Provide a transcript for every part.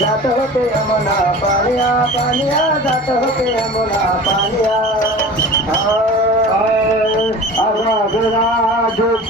जात होते यमुना पानिया पानिया जात होते यमुना पानिया जात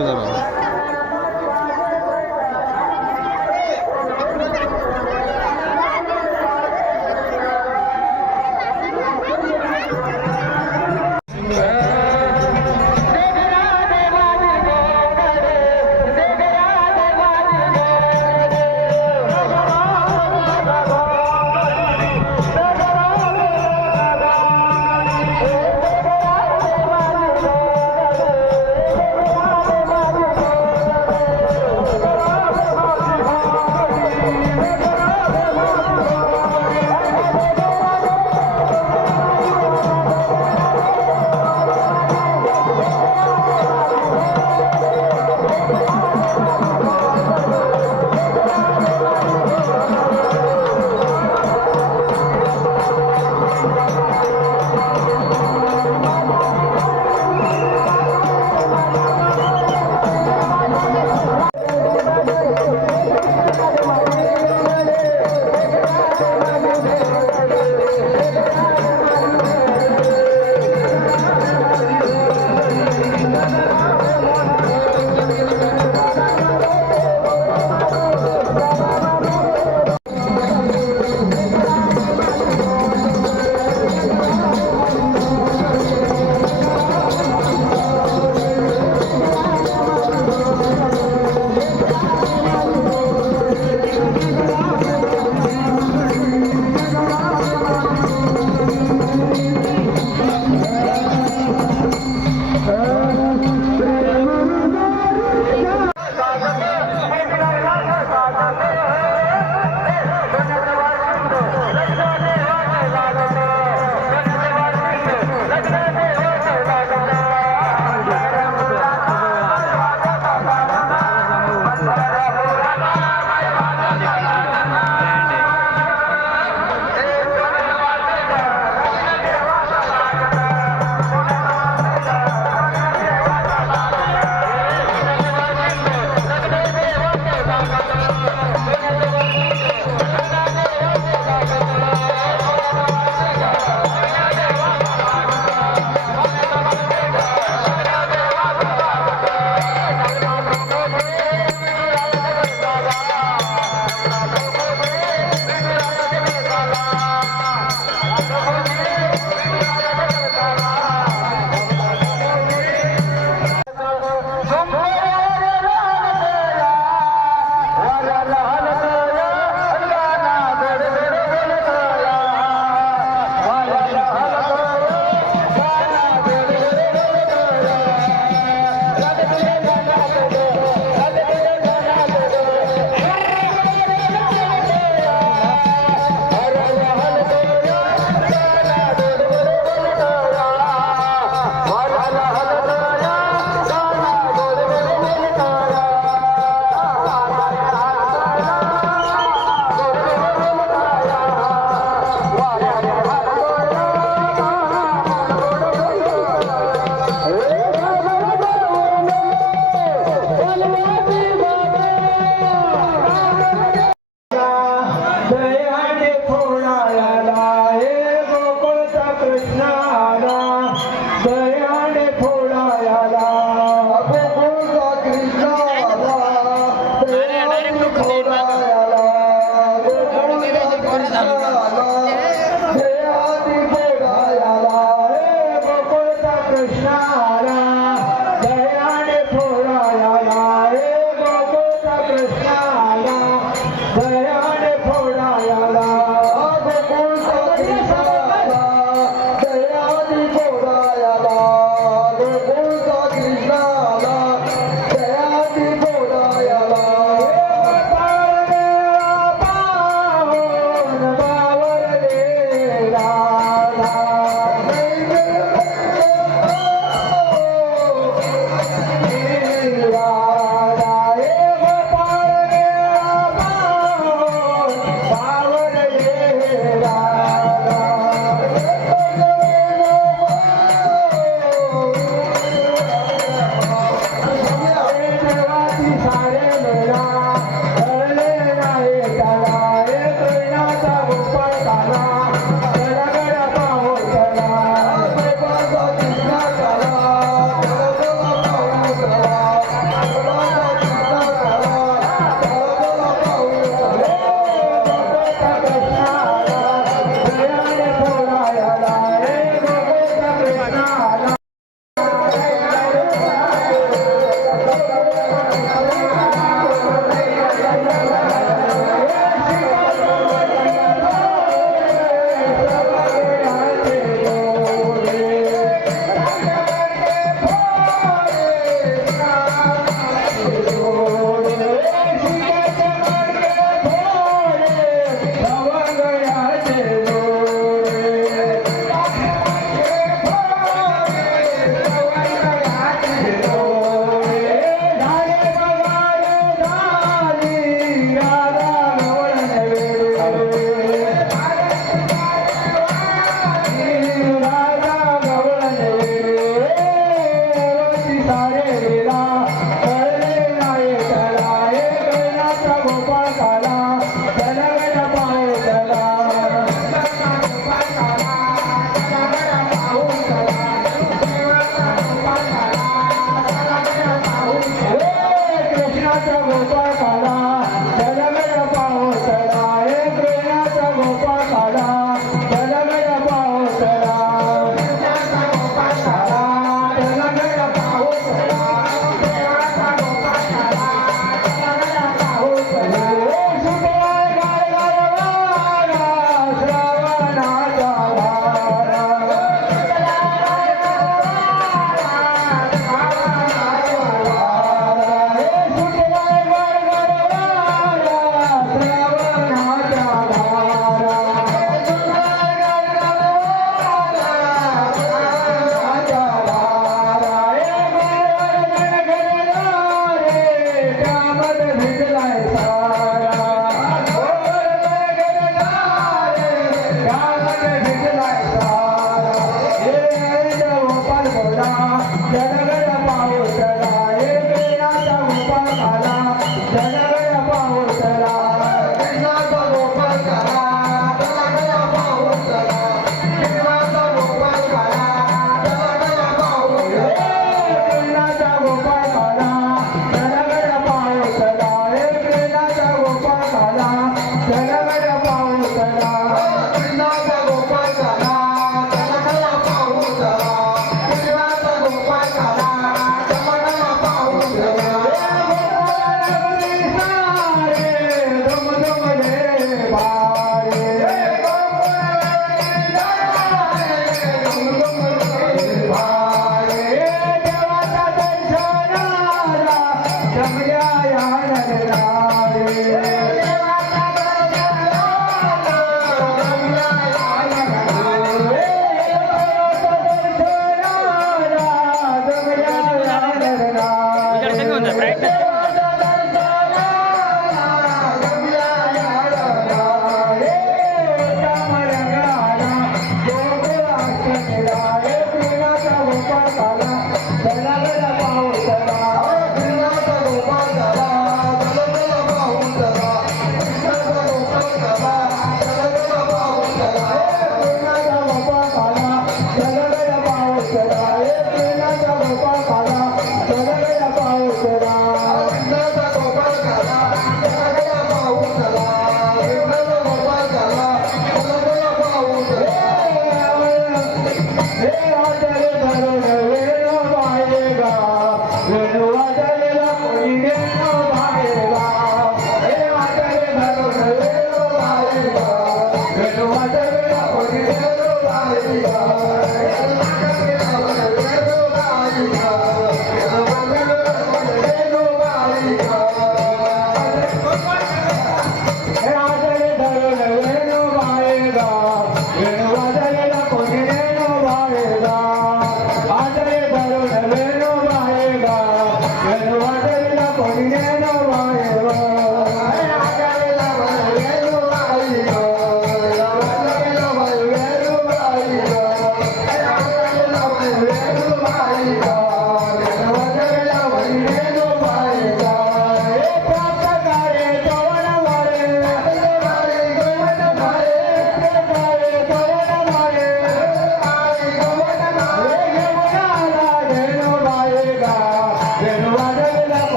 kadar var.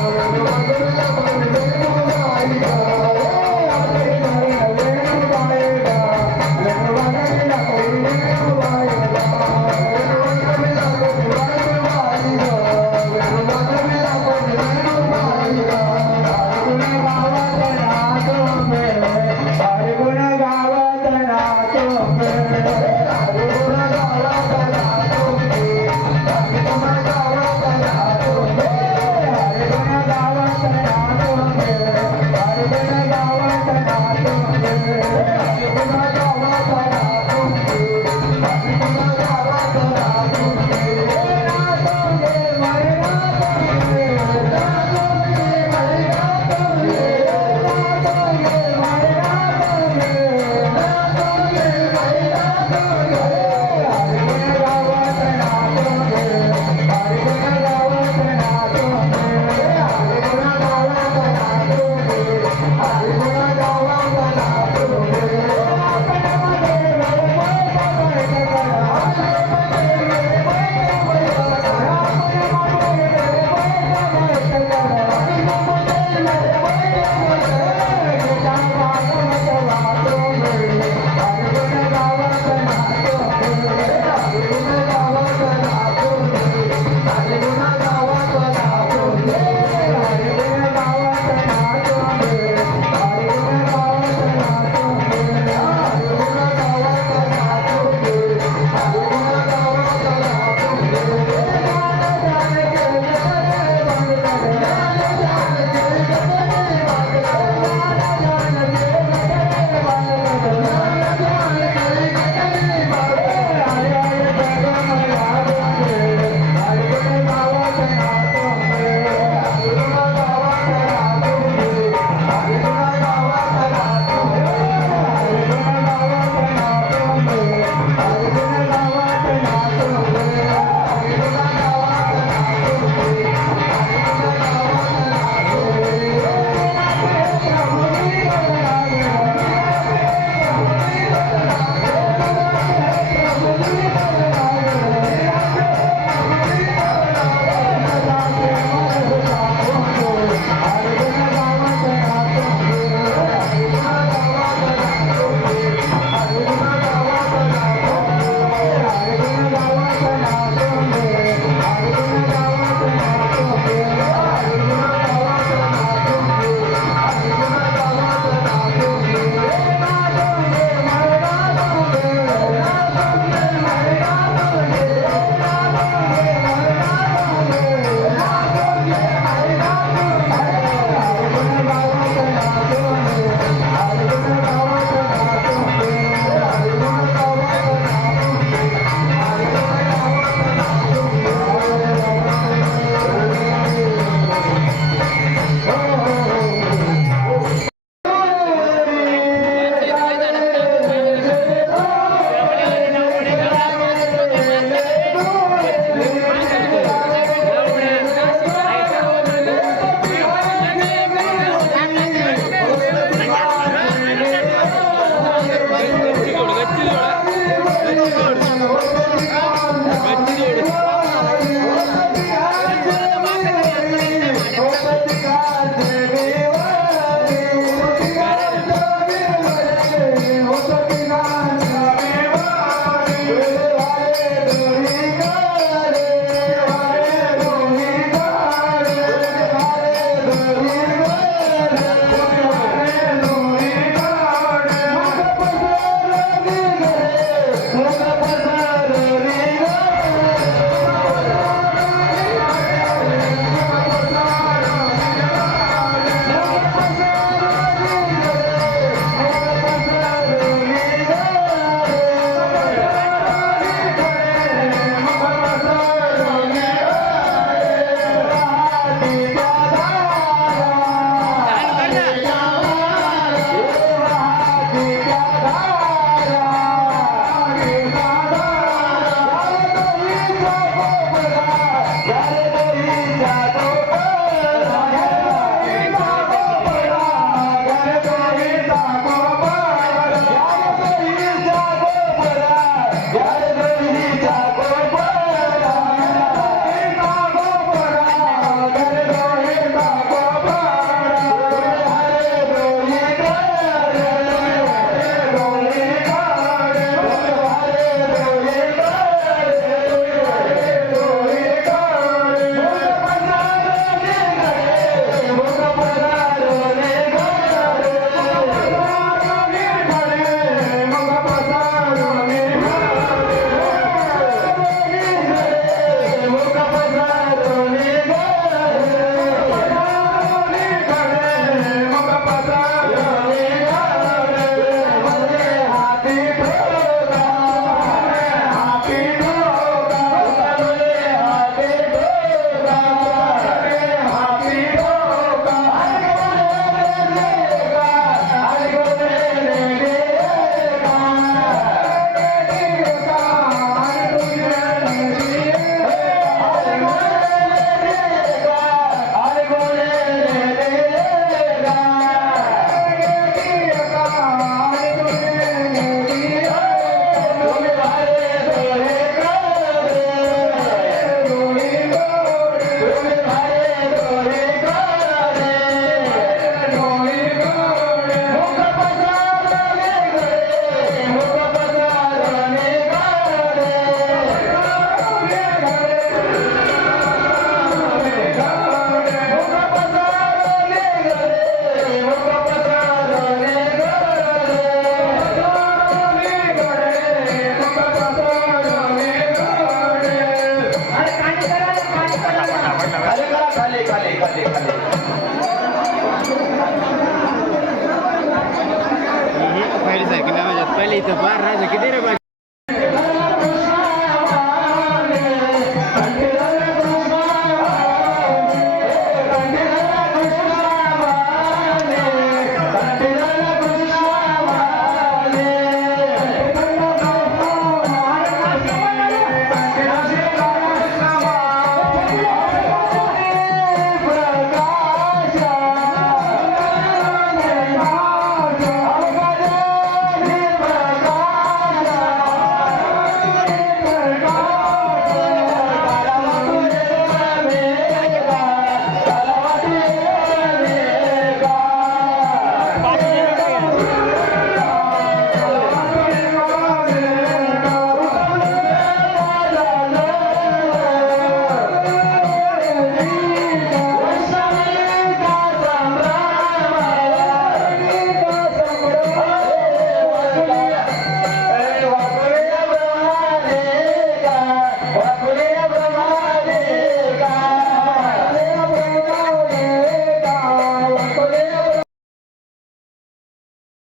Thank you.